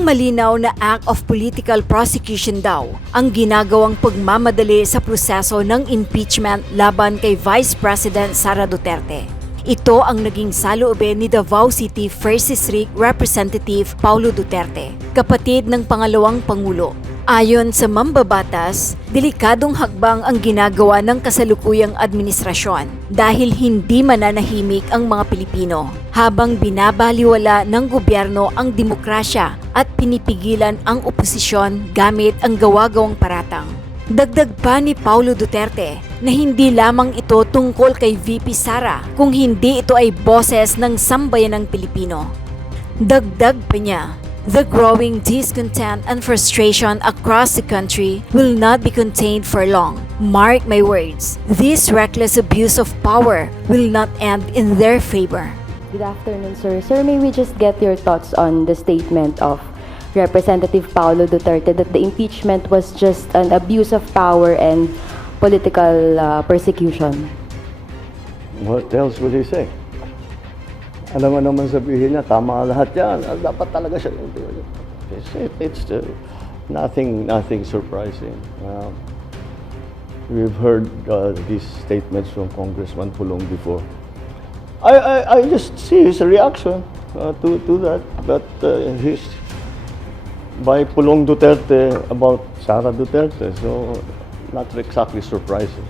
Isang malinaw na act of political prosecution daw ang ginagawang pagmamadali sa proseso ng impeachment laban kay Vice President Sara Duterte. Ito ang naging saloobin ni Davao City 1st District Representative Paulo Duterte, kapatid ng pangalawang Pangulo. Ayon sa mambabatas, delikadong hakbang ang ginagawa ng kasalukuyang administrasyon dahil hindi mananahimik ang mga Pilipino habang binabaliwala ng gobyerno ang demokrasya at pinipigilan ang oposisyon gamit ang gawa-gawang paratang. Dagdag pa ni Paulo Duterte na hindi lamang ito tungkol kay VP Sara kung hindi ito ay boses ng sambayanang Pilipino. Dagdag pa niya, the growing discontent and frustration across the country will not be contained for long. Mark my words, this reckless abuse of power will not end in their favor. Good afternoon, sir. Sir, may we just get your thoughts on the statement of Representative Paulo Duterte that the impeachment was just an abuse of power and political persecution? What else would he say? Alam mo naman sabihin niya, tama lahat yan. Dapat talaga siya. It's nothing surprising. We've heard these statements from Congressman Pulong before. I just see his reaction to that. But he's by Pulong Duterte about Sara Duterte. So, not exactly surprising.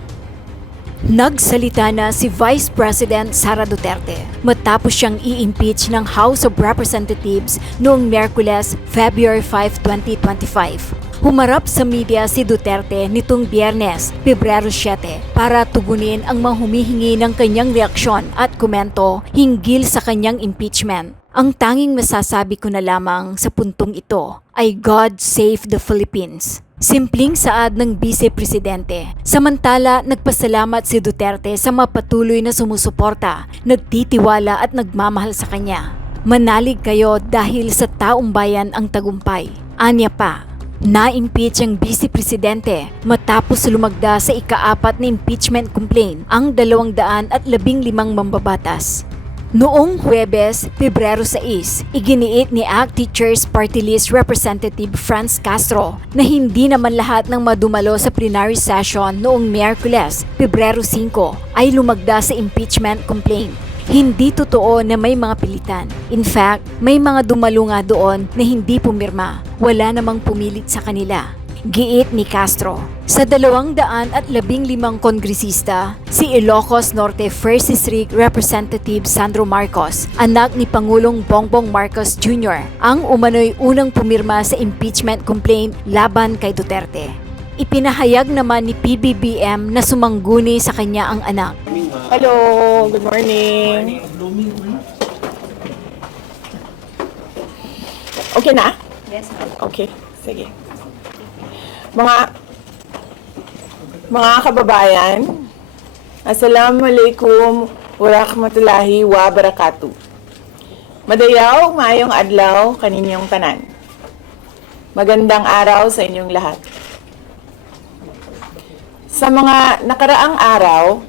Nagsalita na si Vice President Sara Duterte matapos siyang i-impeach ng House of Representatives noong Miyerkules, February 5, 2025. Humarap sa media si Duterte nitong Biyernes, Pebrero 7 para tugunin ang mga humihingi ng kanyang reaksyon at komento hinggil sa kanyang impeachment. Ang tanging masasabi ko na lamang sa puntong ito ay God save the Philippines. Simpleng saad ng Vice Presidente. Samantala, nagpasalamat si Duterte sa mapatuloy na sumusuporta, nagtitiwala at nagmamahal sa kanya. Manalig kayo dahil sa taong bayan ang tagumpay. Anya pa, na-impeach ang Vice Presidente matapos lumagda sa ika-4 na impeachment complaint ang 215 mambabatas. Noong Huwebes, Pebrero 6, iginiit ni ACT Teachers Party List Representative Franz Castro na hindi naman lahat ng madumalo sa plenary session noong Miyerkules, Pebrero 5 ay lumagda sa impeachment complaint. Hindi totoo na may mga pilitan. In fact, may mga dumalo nga doon na hindi pumirma. Wala namang pumilit sa kanila. Giit ni Castro. Sa 215 kongresista, si Ilocos Norte 1st District Representative Sandro Marcos, anak ni Pangulong Bongbong Marcos Jr., ang umano'y unang pumirma sa impeachment complaint laban kay Duterte. Ipinahayag naman ni PBBM na sumangguni sa kanya ang anak. Hello, good morning. Okay na? Yes, ma'am. Okay, sige. Mga kababayan, Assalamualaikum warahmatullahi wabarakatuh. Madayaw, maayong adlaw kaninyong tanan. Magandang araw sa inyong lahat. Sa mga nakaraang araw,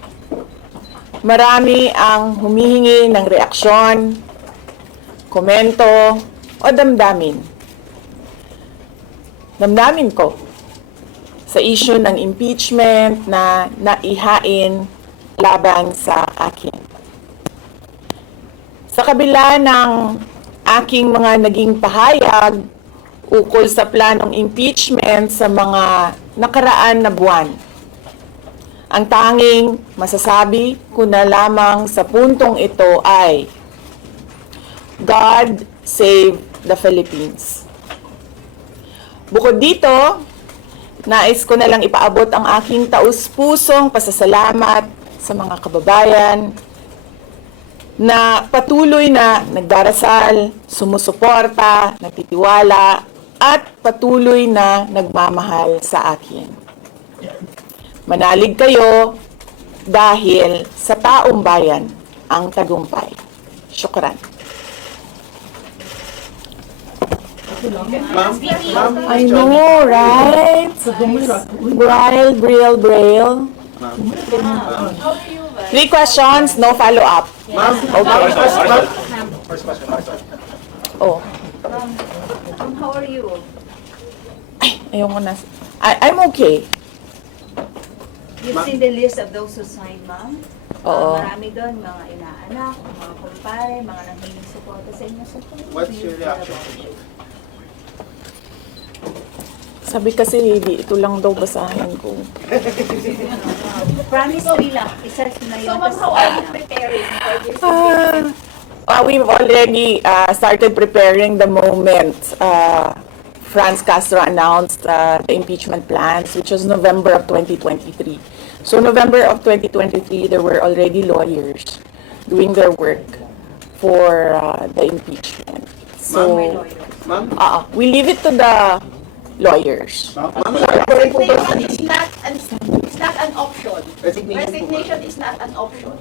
marami ang humihingi ng reaksyon, komento o damdamin. Damdamin ko sa issue ng impeachment na naihain laban sa akin. Sa kabila ng aking mga naging pahayag ukol sa planong impeachment sa mga nakaraan na buwan, ang tanging masasabi ko na lamang sa puntong ito ay God save the Philippines. Bukod dito, nais ko na lang ipaabot ang aking taus-pusong pasasalamat sa mga kababayan na patuloy na nagdarasal, sumusuporta, nagtitiwala, at patuloy na nagmamahal sa akin. Manalig kayo dahil sa taong bayan ang tagumpay. Syukran. I know, right? Braille. 3 questions, no follow-up. Okay. Oh. How are you? Ayoko na. I'm okay. You've seen the list of those who signed, ma'am? Oo. Marami doon, mga inaanak, mga kumpare, mga nanghiling suporta sa inyo. So, What's your reaction? Sabi kasi, ito lang daw basahin ko. Promise me lang, isa na yun. So, ma'am, how are you preparing for this? We've already started preparing the moment Franz Castro announced the impeachment plans, which was November of 2023. So November of 2023, there were already lawyers doing their work for the impeachment. So, Ma'am? we leave it to the lawyers. Ma'am, Resignation is not an option. Resignation is not an option.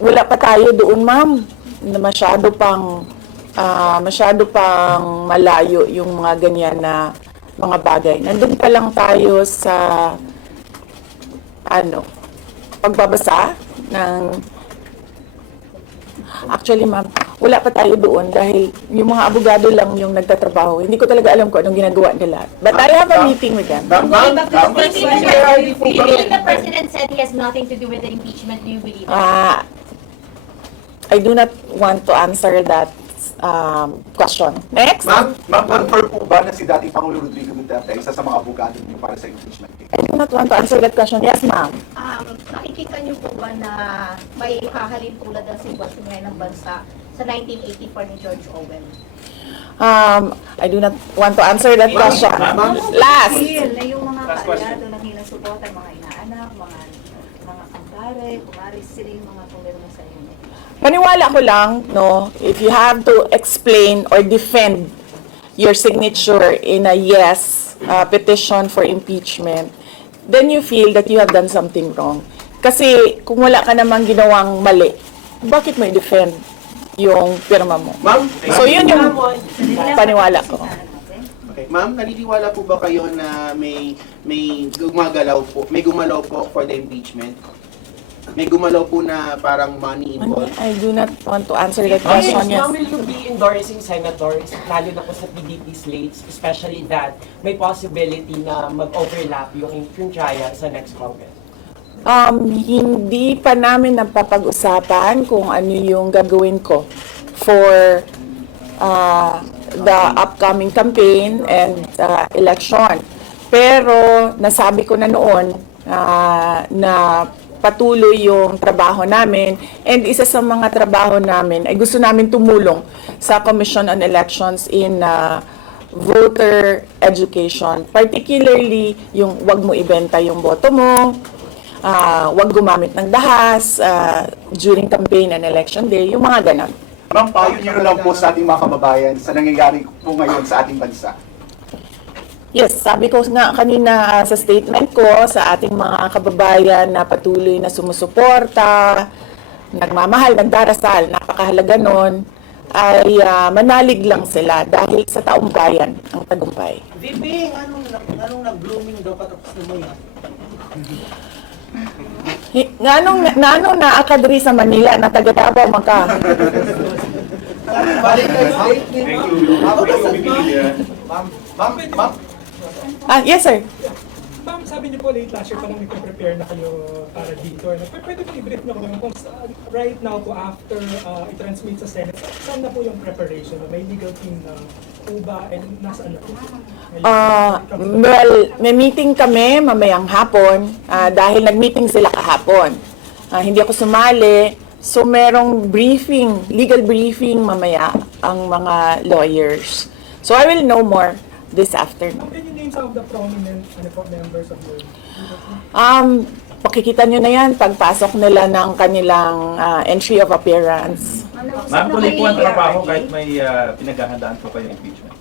Wala pa tayo doon, ma'am. Na masyado pang malayo yung mga ganyan na mga bagay. Nandun pa lang tayo sa pagbabasa ng actually, ma'am, wala pa tayo doon dahil yung mga abogado lang yung nagtatrabaho. Hindi ko talaga alam kung anong ginagawa nila. But I have a meeting with them. Even the president said he has nothing to do with the impeachment. Do you believe that? I do not want to answer that question. Next. Ma'am, confirm po ba na si dating Pangulo Rodrigo Duterte ay isa sa mga abogado niyo para sa impeachment case? I do not want to answer that question. Yes, ma'am. Nakikita niyo po ba na may hahalin tulad ng sitwasyon ngayon ng bansa sa 1984 ni George Orwell? I do not want to answer that question. Last. Na yung mga kaaliado, nanghiling suporta, mga inaanak, mga kumpare, kumari, sila yung mga pumirma sa inyo. Paniwala ko lang, no, if you have to explain or defend your signature in a yes petition for impeachment, then you feel that you have done something wrong. Kasi kung wala ka namang ginawang mali, bakit mo i-defend yung pirma mo? Ma'am? So yun yung paniwala ko. Okay. Ma'am, naniniwala po ba kayo na may gumalaw po for the impeachment? May gumalaw po na parang money involved? I do not want to answer that question. Yes. Ma'am, will you be endorsing senators, lalo na po sa PDP slates, especially that may possibility na mag-overlap yung trial sa next Congress? Hindi pa namin napapag-usapan kung ano yung gagawin ko for the upcoming campaign and election. Pero nasabi ko na noon na patuloy yung trabaho namin, and isa sa mga trabaho namin ay gusto namin tumulong sa Commission on Elections in voter education, particularly yung wag mo ibenta yung boto mo, wag gumamit ng dahas during campaign and election day, yung mga ganon. Ma'am, payo niyo lang po sa ating mga kababayan sa nangyayari po ngayon sa ating bansa. Yes, sabi ko nga kanina sa statement ko sa ating mga kababayan na patuloy na sumusuporta, nagmamahal, nagdarasal, napakahalaga nun, ay manalig lang sila dahil sa taong bayan ang tagumpay. VP, anong nag-blooming daw patapos na mo yan? Nganong naakadri sa Manila na taga Davao magka. Ma'am, Yes sir. Ma'am, sabi niyo po late last year parang nagpe-prepare na kayo para dito. Pwede po i-brief na ko naman kung right now po after i-transmit sa Senate, saan na po yung preparation? May legal team na po ba and nasaan na po? Well, may meeting kami mamayang hapon dahil nag-meeting sila kahapon. Hindi ako sumali. So merong briefing, legal briefing mamaya ang mga lawyers. So I will know more this afternoon. Can you name some of the prominent members of your Pakikita nyo na yan pagpasok nila ng kanilang entry of appearance. Ma'am, tuloy po ang trabaho kahit may pinaghahandaan po kayo impeachment.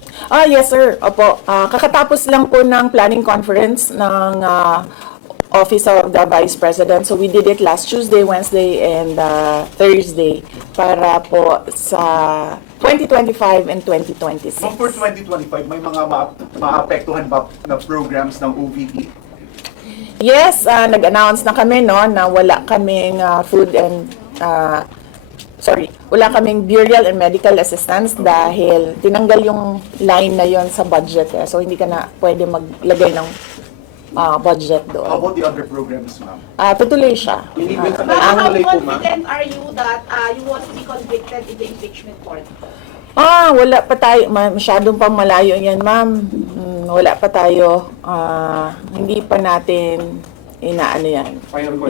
Yes sir, opo. Kakatapos lang po ng planning conference ng Office of the Vice President. So we did it last Tuesday, Wednesday, and Thursday para po sa 2025 and 2026. ma'am, for 2025, may mga maapektuhan ba na programs ng OVP? Yes, nag-announce na kami no na wala kaming food and wala kaming burial and medical assistance dahil tinanggal yung line na yon sa budget. So, hindi ka na pwede maglagay ng budget How doon. about the other programs, ma'am? Tutuloy siya. Yung legal sa Ma'am, how tuloy po, ma'am. confident are you that you won't be convicted in the impeachment court? Wala pa tayo. Masyadong pang malayo yan, ma'am. Wala pa tayo. Hindi pa natin inaano yan.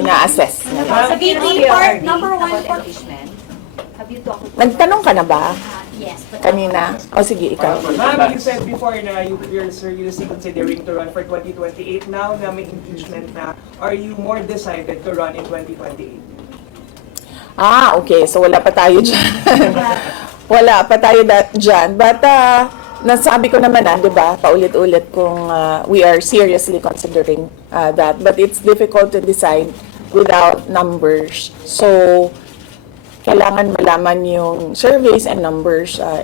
Ina-assess. Sa VP part, number one for impeachment. Have you talked to... Nagtanong ka na ba? Yes. But Kanina? O sige, ikaw. Ma'am, you said before na you're seriously considering to run for 2028. Now na may impeachment na, are you more decided to run in 2028? Okay. So wala pa tayo dyan. Wala pa tayo dyan. But nasabi ko naman di ba, paulit-ulit kung we are seriously considering that. But it's difficult to decide without numbers. So, kailangan malaman yung surveys and numbers. Sa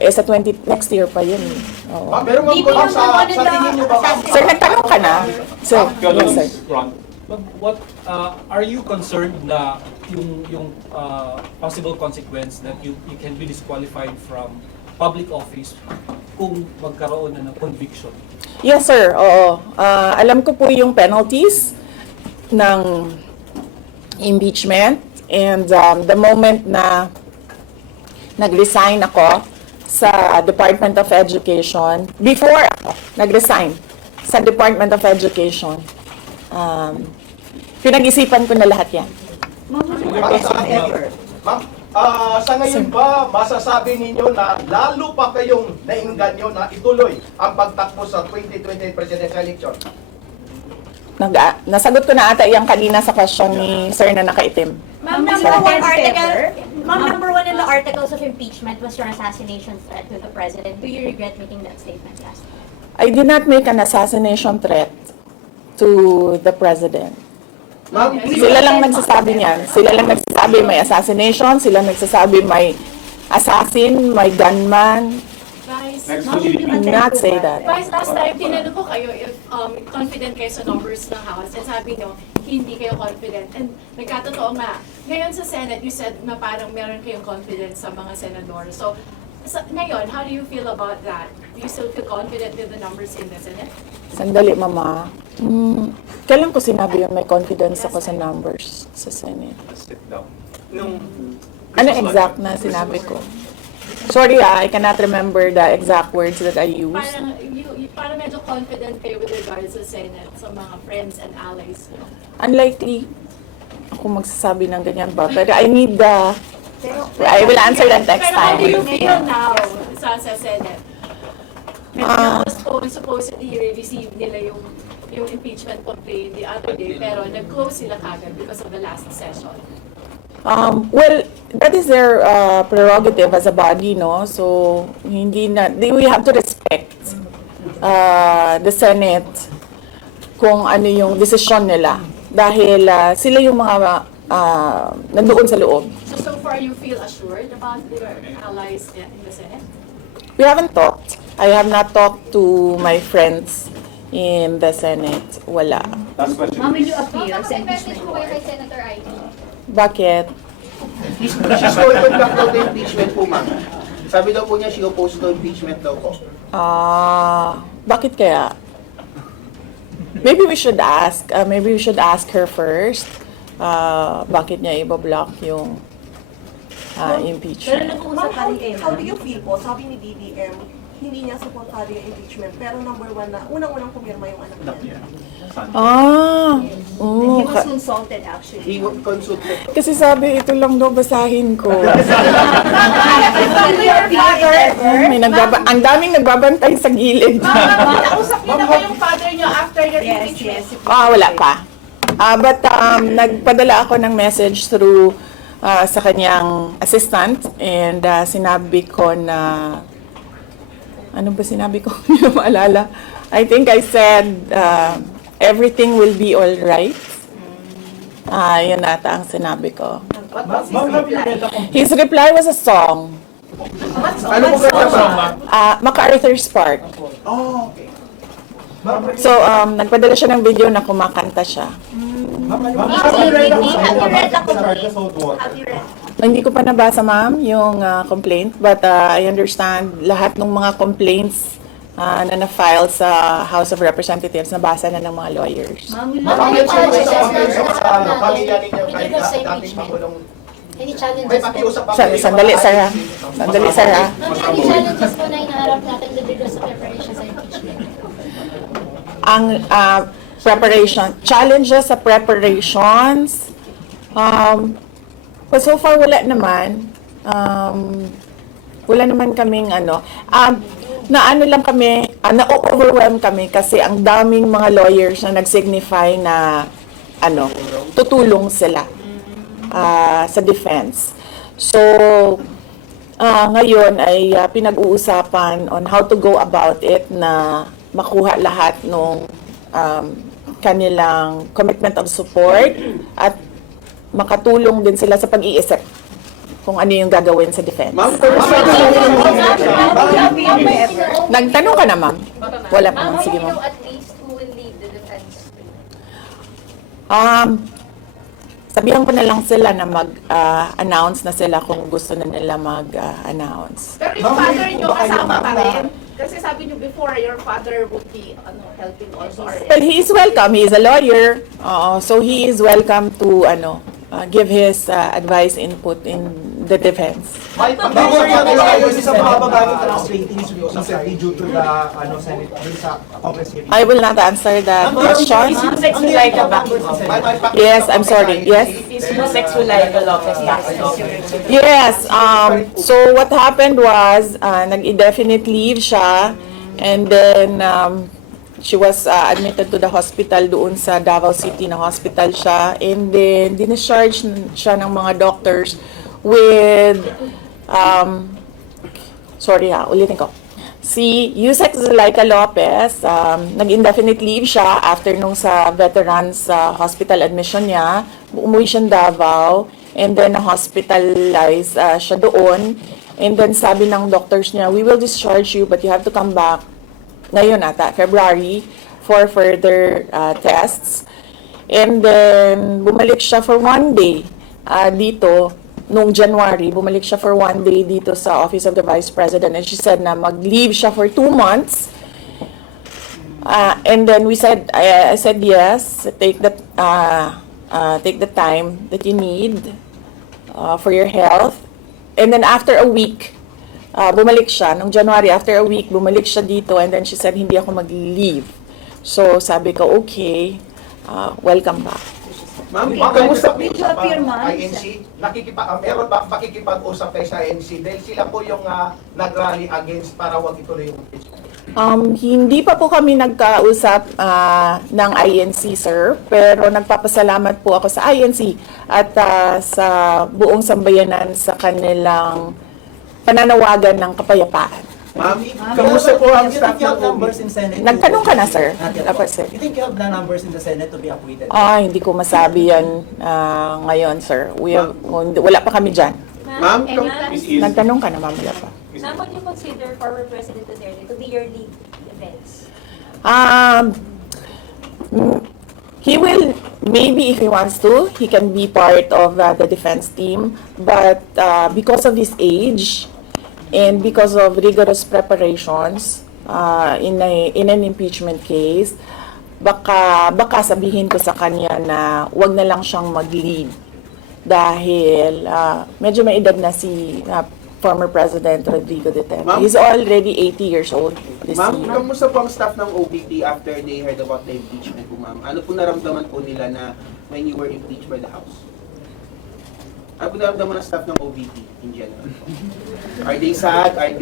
next year pa yun. Oo. Ma'am, pero ma'am, VP, number sa one in tingin niyo ba, ma'am? Sir, nagtanong ka na? Sir, yes, sir. What are you concerned na yung possible consequence that you can be disqualified from public office kung magkaroon na ng conviction? Yes, sir. Oo. Alam ko po yung penalties ng impeachment and the moment na nag-resign ako sa Department of Education, before ako nag-resign sa Department of Education, pinag-isipan ko na lahat yan. Ma'am, sa ngayon ba, masasabi ninyo na lalo pa kayong nainganyo na ituloy ang pagtakbo sa 2028 presidential election? Nasagot ko na ata yung kanina sa question ni Sir na nakaitim. Ma'am, number one in the articles of impeachment was your assassination threat to the president. Do you regret making that statement last time? I did not make an assassination threat to the president. Ma'am, Sila lang nagsasabi niyan. Sila lang nagsasabi may assassination, sila nagsasabi may assassin, may gunman. Vice, Not say that. Vice, last time, tinanong ko kayo if confident kayo sa numbers ng House and sabi nyo, hindi kayo confident. And nagkatotoo nga, ngayon sa Senate, you said na parang meron kayong confidence sa mga senador. So, ngayon, how do you feel about that? Do you still feel confident with the numbers in the Senate? Sandali, Mama. Kailan ko sinabi yun may confidence ako sa numbers sa Senate? Sit down. Ano exact na sinabi ko? Sorry I cannot remember the exact words that I used. Parang medyo confident kayo with regards sa Senate, sa mga friends and allies nyo. Unlikely ako magsasabi ng ganyan ba? Pero I need the... I will answer that next Pero how do you time. feel now sa Senate? Supposedly receive nila yung impeachment complaint the other day, pero nag-close sila kagad because of the last session. Well, that is their prerogative as a body, no? So, we have to respect the Senate kung ano yung desisyon nila. Dahil sila yung mga nandoon sa loob. So far you feel assured about your allies in the Senate? We haven't talked. I have not talked to my friends in the Senate. Wala. Last question. Ma'am, will you appeal sa Message impeachment po kayo court? kay Senator Ivy. Bakit? she's going to block daw the impeachment po, ma'am. Sabi daw po niya, she opposed to impeachment daw po. Bakit kaya? Maybe we should ask. Maybe we should ask her first. Bakit niya ibablock yung impeachment? How do you feel po? Sabi ni BBM, hindi niya supportado yung impeachment. Pero number one na, unang-unang pumirma yung anak niya. He was consulted actually. He consulted. Kasi sabi, ito lang daw basahin ko. Ang daming nagbabantay sa gilid. Nakausap niyo na ba yung father niyo after your impeachment? Wala pa. But nagpadala ako ng message through sa kanyang assistant and sinabi ko na ano ba sinabi ko? Hindi ko maalala. I think I said everything will be all right. Yun ata ang sinabi ko. His reply was a song. Ano po ba? MacArthur's Park. Oh, okay. So, nagpadala siya ng video na kumakanta siya. Have you read the complaint? Have you read? Hindi ko pa nabasa, ma'am, yung complaint, but I understand lahat ng mga complaints na na-file sa House of Representatives, nabasa na ng mga lawyers. Bakit sa pamilya ninyo kahit dating Pangulong Any challenges may po? pakiusap pa Sandali, Sarah. Sandali, Sarah. Ma'am, any challenges po na inaharap natin with regards sa preparation sa impeachment? Ang challenges sa preparations, well, so far wala naman. Wala naman kaming lang kami, na-overwhelm kami kasi ang daming mga lawyers na nag-signify na tutulong sila sa defense. So, ngayon ay pinag-uusapan on how to go about it na makuha lahat ng kanilang commitment of support at makatulong din sila sa pag-iisip kung ano yung gagawin sa defense. Nagtanong ka na, ma'am? Wala pa, ma'am. Sige, ma'am. At least who will lead the defense? Sabihan ko na lang sila na mag-announce na sila kung gusto na nila mag-announce. Pero yung father nyo kasama pa rin? Kasi sabi nyo before, your father would be helping also. Well, he is welcome. He is a lawyer. So he is welcome to give his advice, input in the defense. May pakiusap sa mababa ng tax ratings recently due to the Senate sa Congress hearing. I will not answer that question. Yusek Zulaika back. Yes, I'm sorry. Yes. Is Yusek Zulaika Lopez back? Yes. So what happened was, nag-indefinite leave siya, and then she was admitted to the hospital doon sa Davao City na hospital siya, and then discharge siya ng mga doctors with ulitin ko. Si Yusek Zulaika Lopez, nag-indefinite leave siya after nung sa veterans hospital admission niya. Umuwi siya Davao, and then hospitalized siya doon. And then sabi ng doctors niya, we will discharge you but you have to come back ngayon February, for further tests. And then bumalik siya for 1 day dito. Noong January, bumalik siya for 1 day dito sa Office of the Vice President, and she said na mag-leave siya for 2 months. And then I said yes, take the time that you need for your health. And then after a week, bumalik siya. Noong January, after a week, bumalik siya dito, and then she said, hindi ako mag-leave. So sabi ko, okay, welcome back. Ma'am, kamusta po sa INC? Meron ba pakikipag-usap kayo sa INC? Dahil sila po yung nag-rally against para wag ituloy yung impeachment. Hindi pa po kami nagkausap ng INC, sir. Pero nagpapasalamat po ako sa INC at sa buong sambayanan sa kanilang pananawagan ng kapayapaan. Ma'am, kamusta po ang staff ng numbers in Senate? Nagtanong ka na, sir. Dapat, sir. You think you have the numbers in the Senate to be acquitted? Hindi ko masabi yan ngayon, sir. Wala pa kami dyan. Ma'am, Nagtanong ka na, ma'am. Wala pa. Ma'am, would you consider former President Duterte to be your lead defense? He will, maybe if he wants to, he can be part of the defense team. But because of his age, and because of rigorous preparations in an impeachment case, baka sabihin ko sa kanya na wag na lang siyang mag-lead dahil medyo may edad na si former President Rodrigo Duterte. He's already 80 years old this Ma'am, year. kamusta po ang staff ng OVP after they heard about the impeachment po, ma'am? Ano po naramdaman po nila na when you were impeached by the House? Ano po naramdaman ng staff ng OVP in general? Are they sad? Are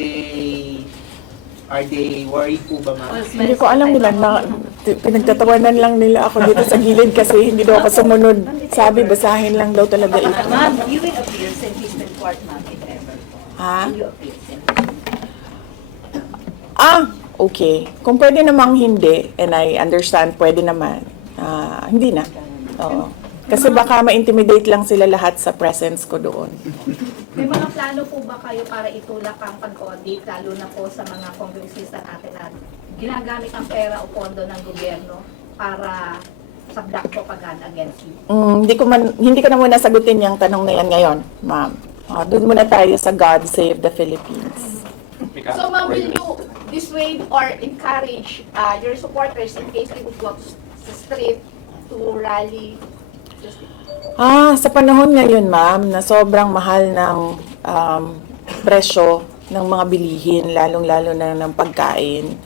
they worried po ba, ma'am? Hindi ko alam nila na pinagtatawanan lang nila ako dito sa gilid kasi hindi daw ako sumunod. Sabi, basahin lang daw talaga ito. Ma'am, you will appear sa impeachment court, ma'am, if ever. Ha? Will you appear sa Okay. Kung pwede namang hindi, and I understand, pwede naman. Hindi na. Oo. Kasi baka ma-intimidate lang sila lahat sa presence ko doon. May mga plano po ba kayo para itulak ang pag-audit, lalo na po sa mga kongresista natin na ginagamit ang pera o pondo ng gobyerno para subject propaganda against you? Hindi ko na muna sagutin yung tanong na yan ngayon, ma'am. Doon muna tayo sa God Save the Philippines. So ma'am, will you dissuade or encourage your supporters in case they would go sa street to rally? Sa panahon ngayon, ma'am, na sobrang mahal ng presyo ng mga bilihin, lalong-lalo na ng pagkain,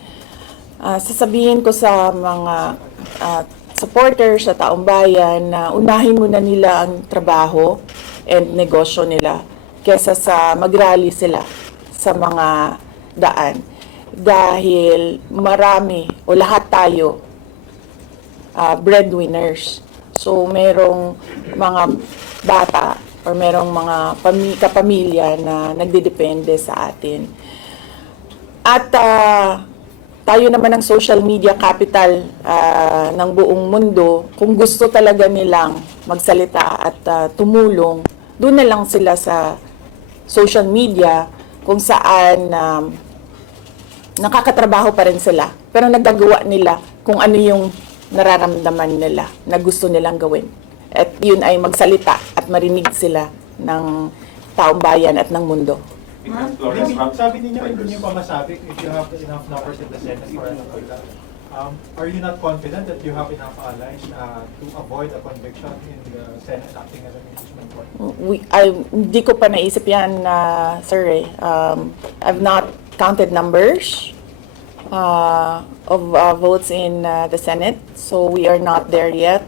sasabihin ko sa mga supporters sa taong bayan na unahin muna nila ang trabaho and negosyo nila kesa sa mag-rally sila sa mga daan. Dahil marami o lahat tayo breadwinners. So merong mga bata or merong mga kapamilya na nagdedepende sa atin. At tayo naman ang social media capital ng buong mundo. Kung gusto talaga nilang magsalita at tumulong, doon na lang sila sa social media kung saan nakakatrabaho pa rin sila. Pero nagagawa nila kung ano yung nararamdaman nila na gusto nilang gawin. At yun ay magsalita at marinig sila ng taong bayan at ng mundo. Sabi ninyo, hindi niyo pa masabi if you have enough numbers in the Senate for ano like that. Are you not confident that you have enough allies to avoid a conviction in the Senate acting as an impeachment court? Hindi ko pa naisip yan, sir. I've not counted numbers of votes in the Senate, so we are not there yet.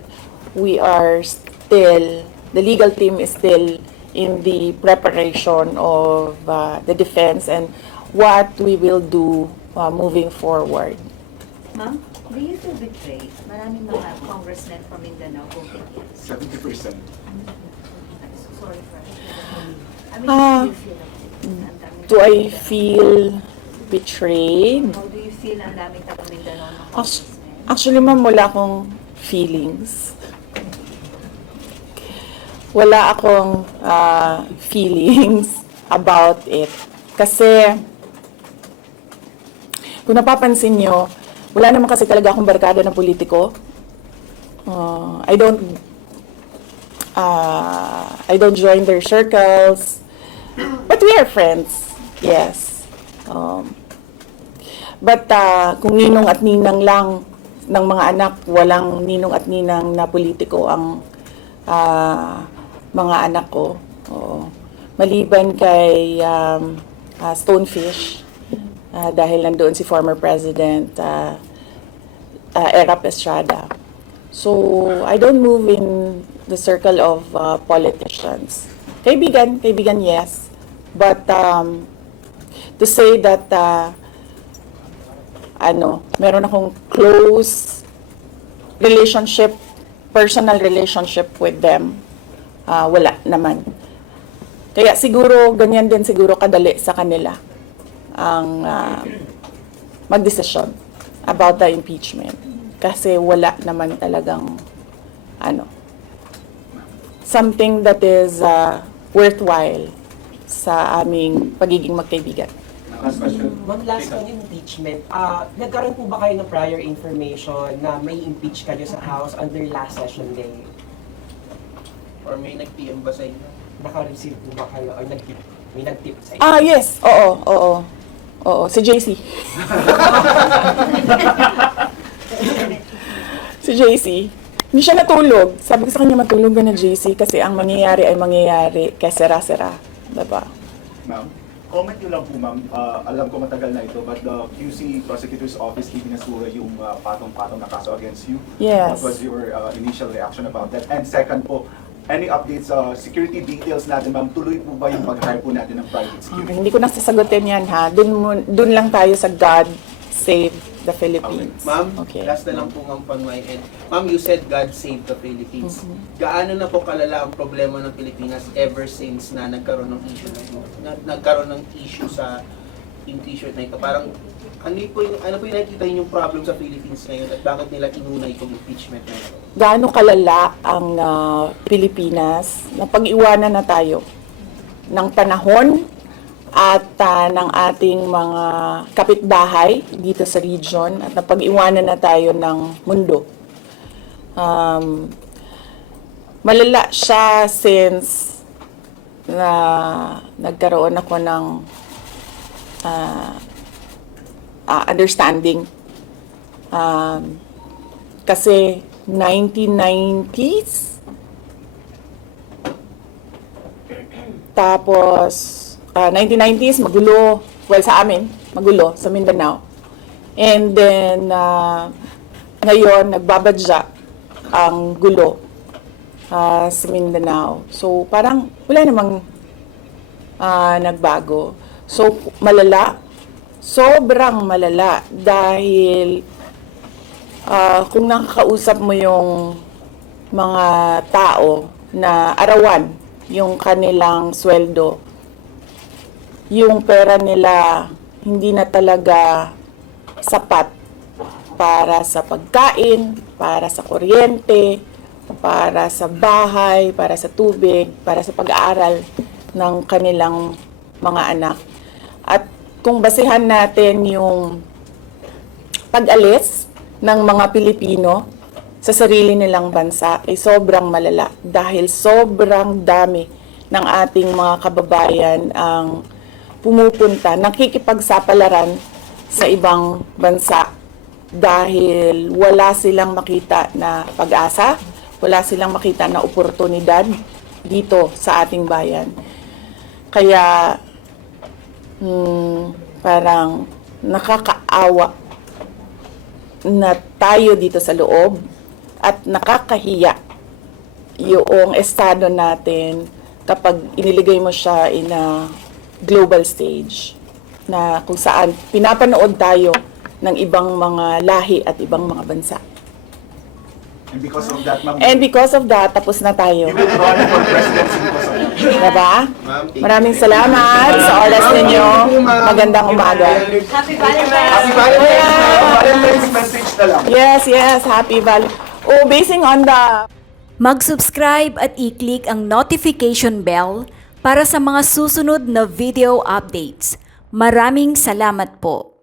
We are still, the legal team is still in the preparation of the defense and what we will do moving forward. Ma'am, do you feel betrayed? Maraming mga congressmen from Mindanao voted yes. 70%. Sorry for it. I mean, Do I feel betrayed? How do you feel ang daming taga Mindanao na Actually, ma'am, wala akong feelings. Wala akong feelings about it. Kasi, kung napapansin nyo, wala naman kasi talaga akong barkada na politiko. I don't join their circles. But we are friends. Yes. But kung ninong at ninang lang ng mga anak, walang ninong at ninang na politiko ang mga anak ko. Maliban kay Stonefish, dahil nandoon si former President Erap Estrada. So, I don't move in the circle of politicians. Kaibigan, yes. But to say that meron akong close relationship, personal relationship with them, wala naman. Kaya siguro, ganyan din siguro kadali sa kanila ang magdesisyon about the impeachment. Kasi wala naman talagang something that is worthwhile sa aming pagiging magkaibigan. Last question. Ma'am, last on impeachment. Nagkaroon po ba kayo ng prior information na may impeach kayo sa House on their last session day? Or may nag-PM ba sa inyo? Naka-receive po ba kayo or may nag-tip sa inyo? Yes. Oo. Si JC. Si JC. Hindi siya natulog. Sabi ko sa kanya, matulog ka na, JC, kasi ang mangyayari ay mangyayari kaya sera-sera. Diba? Ma'am, comment nyo lang po, ma'am. Alam ko matagal na ito, but the QC Prosecutor's Office ibinasura yung patong-patong na kaso against you. Yes. What was your initial reaction about that? And second po, any updates, security details natin, ma'am? Tuloy po ba yung pag-hire po natin ng private security? Hindi ko nasasagutin yan, ha? Dun lang tayo sa God Save the Philippines. Okay. Ma'am, Okay. last na lang po ng pang my end. Ma'am, you said God save the Philippines. Gaano na po kalala ang problema ng Pilipinas ever since na nagkaroon ng issue sa impeachment na ito? Parang ano po yung nakikita yung problem sa Philippines ngayon at bakit nila inuna itong impeachment na ito? Gaano kalala ang Pilipinas na pag-iwanan na tayo ng panahon at ng ating mga kapitbahay dito sa region at napag-iwanan na tayo ng mundo. Malala siya since na nagkaroon ako ng understanding. Kasi 1990s, tapos 1990s magulo, well sa amin, magulo sa Mindanao. And then ngayon nagbabadya ang gulo sa Mindanao. So parang wala namang nagbago. So malala, sobrang malala dahil kung nakakausap mo yung mga tao na arawan yung kanilang sweldo, yung pera nila hindi na talaga sapat para sa pagkain, para sa kuryente, para sa bahay, para sa tubig, para sa pag-aaral ng kanilang mga anak. At kung basehan natin yung pag-alis ng mga Pilipino sa sarili nilang bansa ay sobrang malala dahil sobrang dami ng ating mga kababayan ang pumupunta, nakikipagsapalaran sa ibang bansa dahil wala silang makita na pag-asa, wala silang makita na oportunidad dito sa ating bayan. Kaya parang nakakaawa na tayo dito sa loob at nakakahiya yung estado natin kapag iniligay mo siya in a global stage na kung saan pinapanood tayo ng ibang mga lahi at ibang mga bansa. And because of that, ma'am, And because of that, tapos na tayo. you will run for presidency because of that. Diba? Ma'am, thank Maraming you. salamat sa oras ninyo. Magandang umaga. Happy Valentine's! Happy Valentine's Day! Valentine's message na lang. Yes, happy Valentine's. Oh, basing on the Mag-subscribe at i-click ang notification bell para sa mga susunod na video updates. Maraming salamat po.